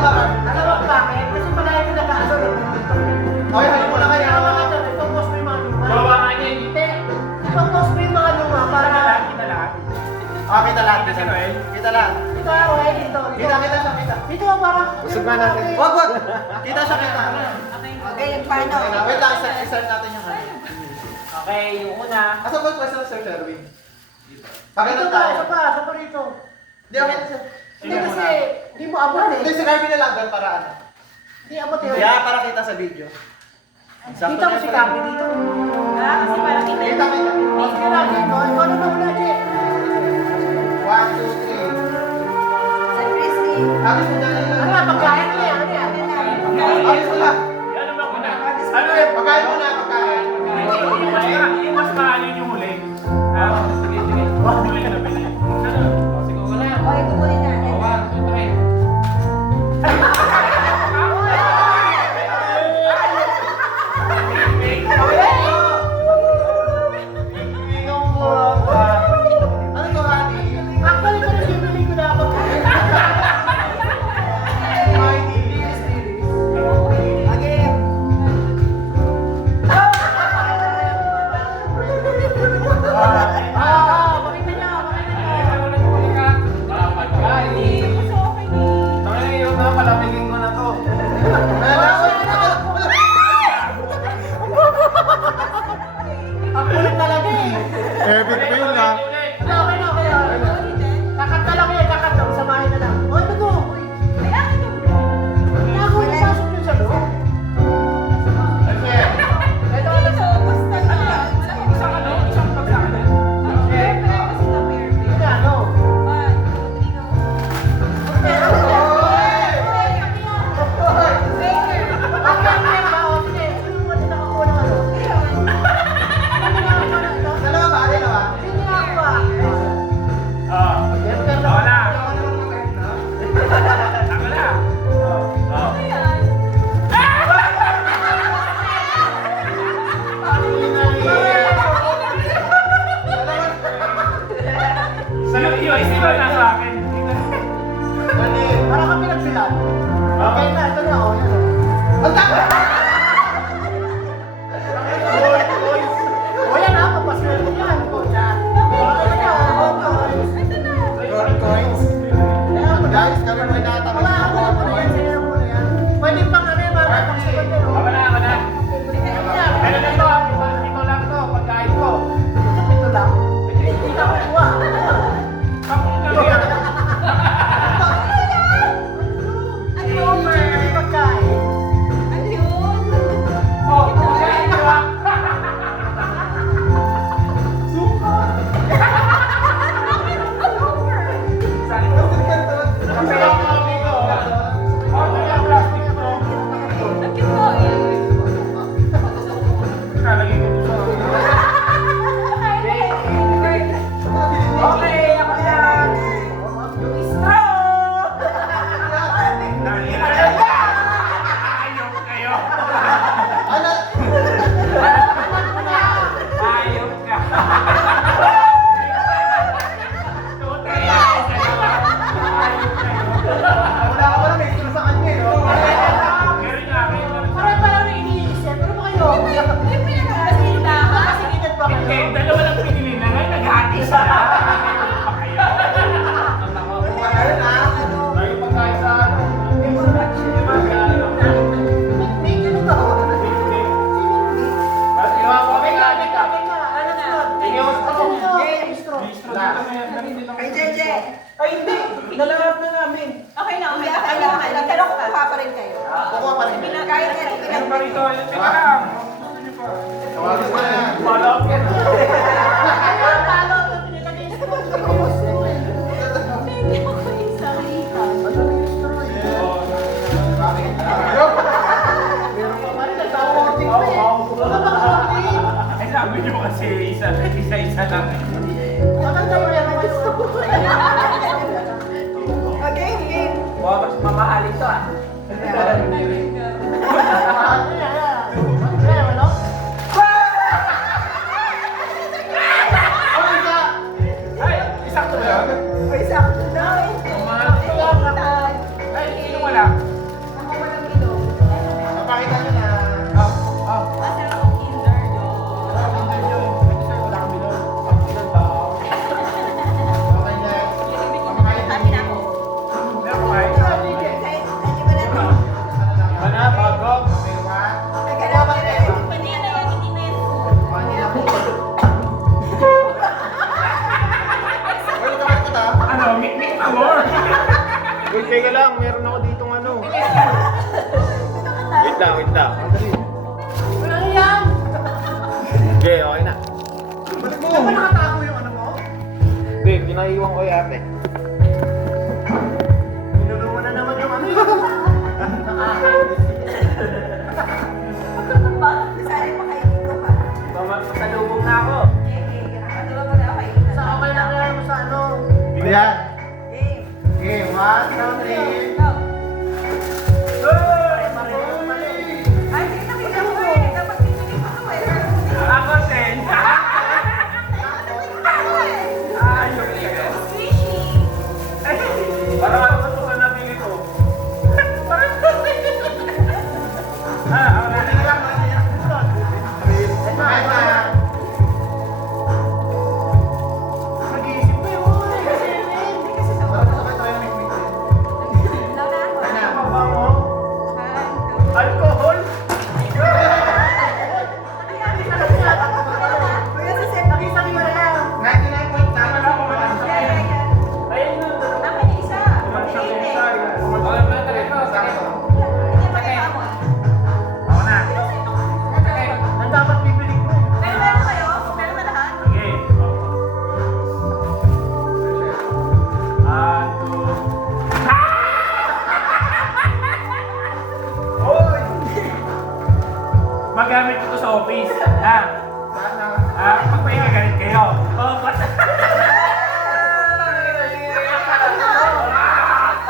ba? Alam mo bakit? Kasi malayo ko nag-aano. Okay, hayo mo na kayo. Ipapos mo yung mga luma. Bawa ka niya, hindi. Ipapos mo yung mga luma para... Kita lahat. Ah, kita lahat. Kita si Noel. Kita lahat. Ito ako eh, dito. Kita siya, kita. Dito parang... Usog nga natin. Wag. Kita siya, kita. Okay, yung paano? Wait lang, i-start natin yung ano. Okay, yung una. Asan ba yung question, Sir Sherwin? Ito Pakita pa, tayo. ito pa, sa pa rito. Hindi, okay na siya. Hindi kasi, hindi mo abot eh. Hindi, si Carvin na lang doon para ano. Hindi abot yun. Kaya para kita sa video. Dito mo si Carmi dito. Ah, kasi para kita. Kita. Sige na, dito. Ikaw na muna, Jay. 1, 2, 3. Sa Christy. Habis mo dyan Ano yan, pagkain mo yan, ano yan? Habis mo lang. Ano ba una? Ano eh, pagkain mo na, pagkain. Yung mas maalin yung huli. Ah, sige. Huli na pili. Ano? Sige, wala. Okay, kukunin natin. Ano to, honey? Actually, ito na bibili ko na ako. Okay. Pakita niyo, pakita niyo. Ang kulit talaga eh. Epic fail na. Okay na. Kakat na lang yan, kakat lang. Samahin na lang. O, ito to. Ay, akin yung Ako yung pasok yun sa loob. Ito, Dito, basta na. Isang ano? Isang pagsaka na? Siyempre, kasi na-pair. ito ano. 1, 2, 3, go. Dalawa ba? Dalawa? Ah. Tama na. Tama na. Oh. Sa iyo, isip na sa akin. Para kami nagpilan. Okay na, ito na. O, yan o. O, yan ha, papaswerte yan. O, yan. Guys, kami mo inatakot. Pwede pang ano yung mga pagsagot yan. o. Tama na. Ano na to? Ito lang to, pagkain ko. Ito lang. Hindi ka kukuha. Kapag na yan. Pagkain. Ano yun? Oh, pagkain ko. Saan ito? Kasi lang kami ko. Oh, ito yung plastic to. Ang cute mo eh. Kalagay ko dito sa... Okay, ako yan. Yung straw! Ayaw kayo. Ano? Ayaw ka. Wala ka pala, may gusto sa kanya eh. oh. Parang iniisip. Ano ba kayo? May pinag-aasita ka? Kasigitad ba kayo? Dalawa lang pinili na ngayon, naghati siya. Wala yun ah. Tayo pagkain sa ano. May ganun ba ako? Bakit ginawa ko? Okay ka. Ano na? Tingin. Game straw. Kay Jeje. Ay, hindi. Nalahat na namin. Okay na, okay na. Kailangan lang. Pero kukuha pa rin kayo. Kukuha pa rin. Kahit na Ano ba rito? Yung teka lang. Tawagin mo na yan. Follow up yan. Ayaw, talo. Pinilagay sa kubos mo eh. Hindi ako yung sarita. Ano yung straw eh? Bakit? Parang nagkakunting pa eh. Wala ba kakunting? Ay, sabi niyo kasi isa-isa lang. Maganda mo yan. Gusto ko. Okay, game. Wow, mas mamahalin to ah. Ay, isang to lang. May sakto na. Ay, sino wala? naiwan ko yate. Nilulungan na naman yung ano yun. Bakit nasali pa kayo dito ka? Masalubong na ako. Patulong mo na ako kayo. Sa okay lang kaya mo sa ano. Yan. Game. Okay, 1, 2, 3. Go. Pare-pareho pala eh. Ay, hindi nakita ko eh. Dapat pipili pa ako eh. Ako din. Ayun kayo. Squishy. Parang ano ito sa nabili ko. Ako na. Mag-iisip pa yun. Hindi kasi sa ulo. Ilaw na ako. Ano ba mo? One, two. Alcohol? Kuya, sa set. Nakita niyo na lang. 99.9. Yeah, yeah, yeah. Ayun na. Akin yung isa. Tumansya ko Eight, siya. eh. Okay, pala talaga. Hindi pa kita mo. Ako na. Ang dapat bibili ko. Meron kayo? Meron ba lahat? Sige. Two. Hoy! Magamit ko to sa office. Pag may galit kayo.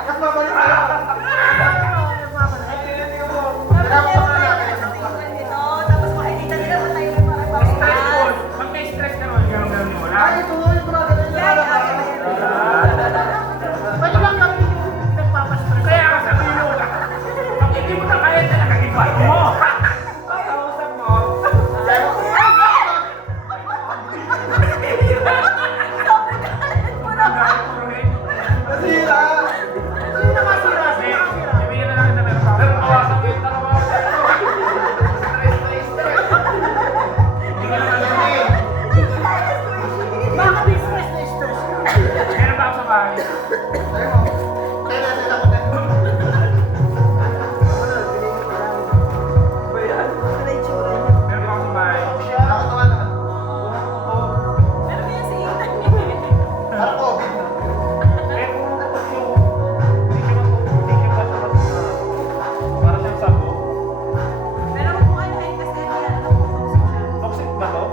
Mas mabalik kayo. Tapos makikita nila patay na parang Stressful. Pag may stress naman, gano'n mo Ay, lang. ito yung gumagano yung Pwede lang gawin yung nagpapastress. Kaya ka sabihin mo, pag hindi mo na kaya talaga, iba mo. Pakausap mo. Nasira. Sino nakasira? Sino nakasira? Sabihin na lang na meron pa. Pero kawasan mo yung trabaho sa'yo. Hindi ka naman sabihin. Bakit may stress na stress? Meron pa ako sa bahay. Kaya sila ko na. Meron pa ako sa bahay. Nakatawa naman. Parang COVID. Eh, kung tapos yung hindi siya basta-basta para siyang sabo. Toxic ba to?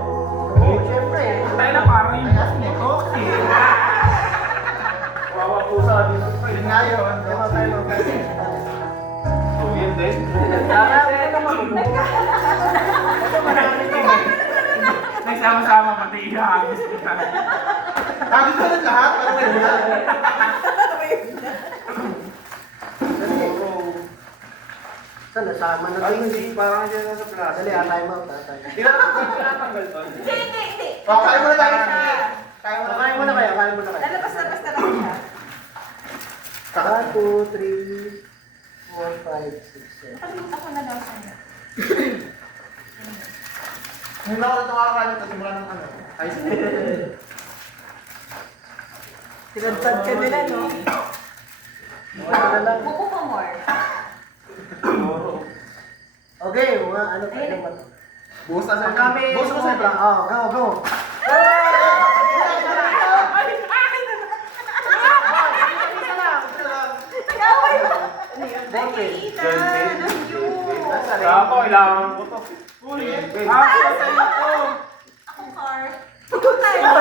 Oo, syempre. Tayo na parang yung toxic. Wawa po sa dito. Yun nga yun. Oh, yun din. Nagsama-sama pati ihagis kita. Bakit ko lang lahat? Parang may lahat. Saan nasama na Ay, tayo? hindi. Parang siya nasa plastic. Dali, time out. Time out. Tinatanggal to. Oh, kaya mo na lang. Kaya mo na Kaya mo na kayo, kaya mo na kayo. Lalabas-labas na lang siya. 1, 2, 3, 4, 5, 6, 7. Nakalimutan ko na daw siya. Hindi na ako natawa ka rin. Tapos mula ng ano. Ay, Tinadtad ka nila, no? Ito na lang. Buko ko more. Okay, mga ano pa, ano pa. buhos na sa Kami, buhos mo sa ibang. Oh, go, go. Nag-away ba? Nakikita ng view. Ako, kailangan ko to. Ako, sa'yo to. Akong car. Tayo.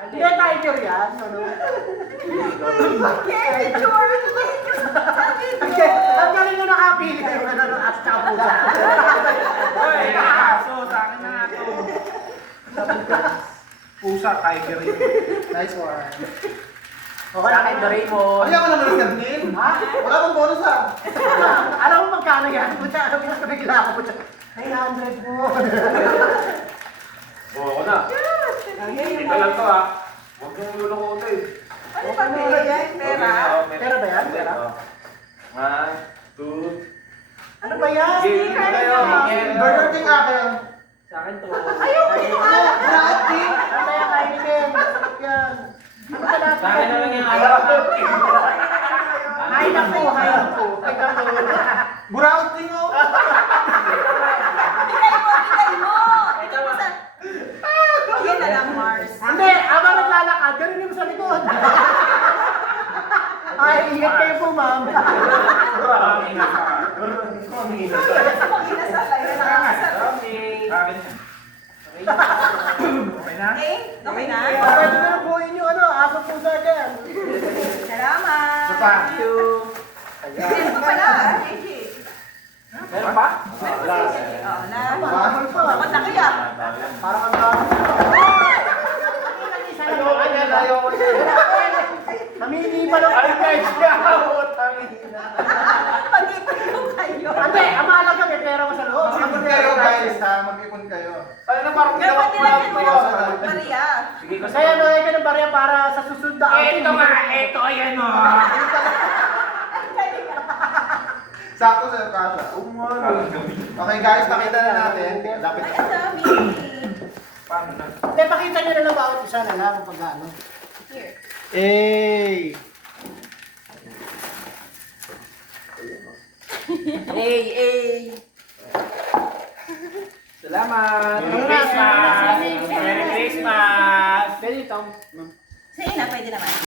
Hindi, tiger yan. Ano? Yes, sure. Ang galing na nakapili. Ano, at kapusa. Hoy, aso, sa akin na nga to. Pusa, tiger yun. Nice one. Okay, sa akin, Doraemon. Ay, ako naman ang sarnin. Ha? Wala bang bonus ah. Alam mo magkano yan? Puta, pinakabigla ako. Puta. 900 mo. Oo, ako na. Ito lang to ha. Huwag mong lulukotin. Ano ba yan? Pera? Pera ba yan? Pera? 1, 2, Ano ba yan? Game na kayo. Burger King akin. Sa akin to. Ayoko nito. Burger King. Ano ba yan? Kainin. Masarap yan. Ano ba natin? Sa akin na lang yung Ay, naku. Ay, naku. Ay, naku. Burger King oh. Bigay mo, bigay mo. Okay na? Okay? Okay na? Pwede na lang buuin yung ano, aso pusa dyan. Salamat. Ito pa. Meron pa pala, JJ. Meron pa? Meron pa si JJ. Oh, na. Mahal pa. Ang laki ah. Parang ang dami. Ayoko yan. Namili pa lang. Ay, guys, yaw! Tangina. Pag-ipon ko kayo. Hindi, ang mahalaga may pera mo sa loob. Mag-ipon kayo, guys, ha? Mag-ipon kayo. Ano parang Dapat nilagyan mo yung Maria. Sige ko Kaya nalagyan ng barya para sa susunod na outing. Ito nga, ito, ayan o. Sakto sa'yo, Kasha. Okay, guys, pakita na natin. Lapit Ay, ang dami. Paano na? Hindi, pakita nyo na lang bawat isa na lang pag ano. Here. Hey! Hey. Salamat! Ano Merry na, Christmas! ano na, Merry Christmas! Pwede ito. Sige na, pwede naman.